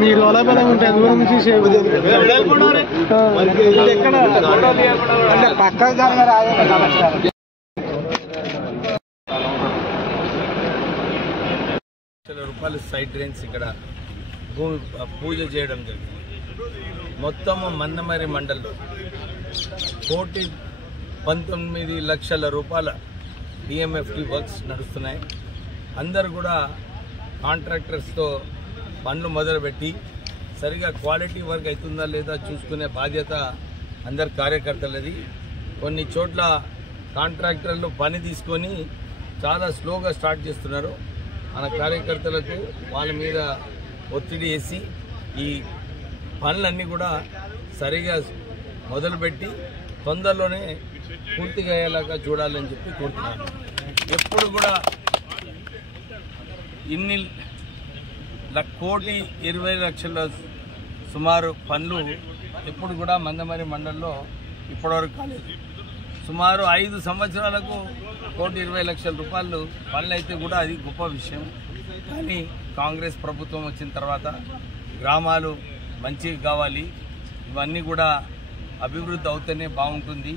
మీరు అలా బలం ఉంటాయి దూరం నుంచి పక్క రూపాయలు సైడ్ డ్రైన్స్ ఇక్కడ పూజ చేయడం జరిగింది. మొత్తము మందమరి మండల్లో 1,19,00,000 రూపాయల డిఎంఎఫ్టీ వర్క్స్ నడుస్తున్నాయి. అందరు కూడా కాంట్రాక్టర్స్తో పనులు మొదలుపెట్టి సరిగా క్వాలిటీ వర్క్ అవుతుందా లేదా చూసుకునే బాధ్యత అందరు కార్యకర్తలది. కొన్ని చోట్ల కాంట్రాక్టర్లు పని తీసుకొని చాలా స్లోగా స్టార్ట్ చేస్తున్నారు. మన కార్యకర్తలకు వాళ్ళ మీద ఒత్తిడి వేసి ఈ పనులన్నీ కూడా సరిగా మొదలుపెట్టి తొందరలోనే పూర్తిగా అయ్యేలాగా చూడాలని చెప్పి కోరుతున్నాను. ఎప్పుడు కూడా ఇన్ని 1,20,00,000 సుమారు పనులు ఎప్పుడు కూడా మందమరి మండలంలో ఇప్పటివరకు కాలేదు. సుమారు 5 సంవత్సరాలకు 1,20,00,000 రూపాయలు పనులు అయితే కూడా అది గొప్ప విషయం. కానీ కాంగ్రెస్ ప్రభుత్వం వచ్చిన తర్వాత గ్రామాలు మంచిగా కావాలి, ఇవన్నీ కూడా అభివృద్ధి అవుతూనే బాగుంటుంది,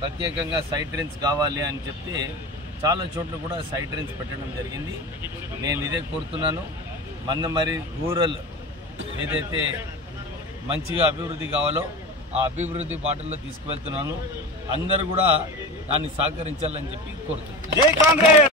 ప్రత్యేకంగా సైడ్ డ్రైన్స్ కావాలి అని చెప్తే చాలా చోట్ల కూడా సైడ్ డ్రైన్స్ పెట్టడం జరిగింది. నేను ఇదే కోరుతున్నాను. మందమరి రూరల్ ఏదైతే మంచిగా అభివృద్ధి కావాలో ఆ అభివృద్ధి బాటల్లో తీసుకువెళ్తున్నాను. అందరూ కూడా దాన్ని సహకరించాలని చెప్పి కోరుతున్నాను.